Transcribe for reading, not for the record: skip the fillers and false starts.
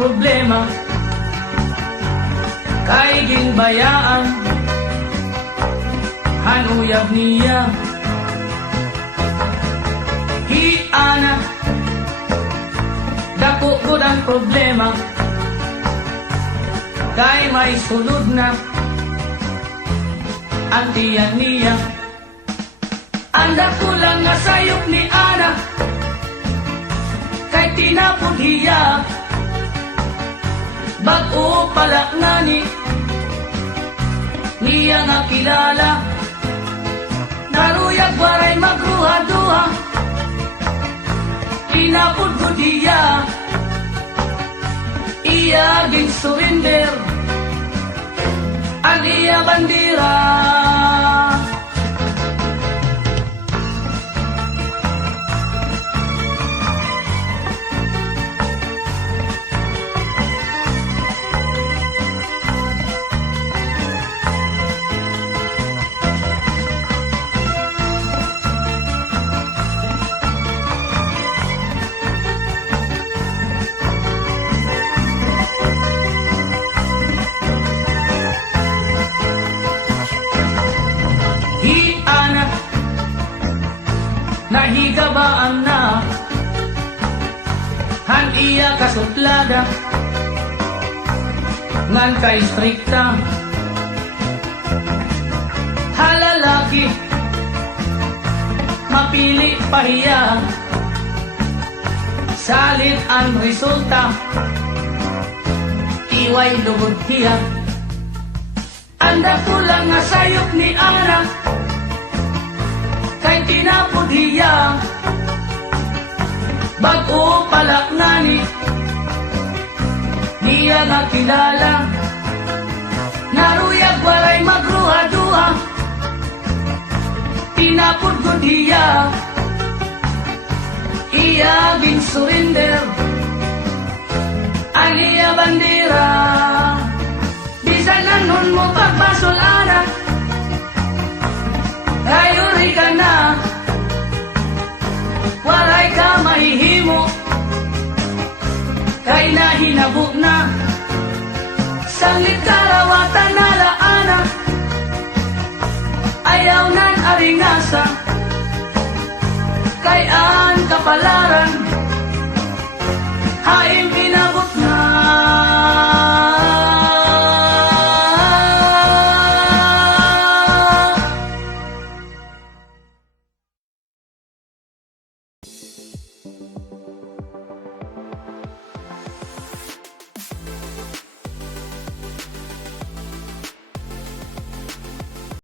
problema kay ginbayaan hanuyab niya hiana dako gud ang problema kay may sulod na ang tiyan niya. Anda ko lang nga sayop ni Ana kay tinapod hiya bag-o palak nani niya nga kilala naruyag waray magruha-duha tinapod ko diya iya ging surrender ang iya bandira. Nahigabaan na han iya kasuplada ngan kay strikta halalaki mapili pahiya salit ang resulta iway lugod hiya. Anda ko lang nga sayop ni Ana kay tinapod hiya bag-o palak nani niya nga kilala naruyag waray magruha-duha tinapod ko hiya iya ging surrender ang iya bandira. Bisan nanon mo pagbasol Ana ayuri ka na waray ka mahihimo kay nahinabo na sanglit karawatan nalaana ayaw nan aringasa kay an kapalara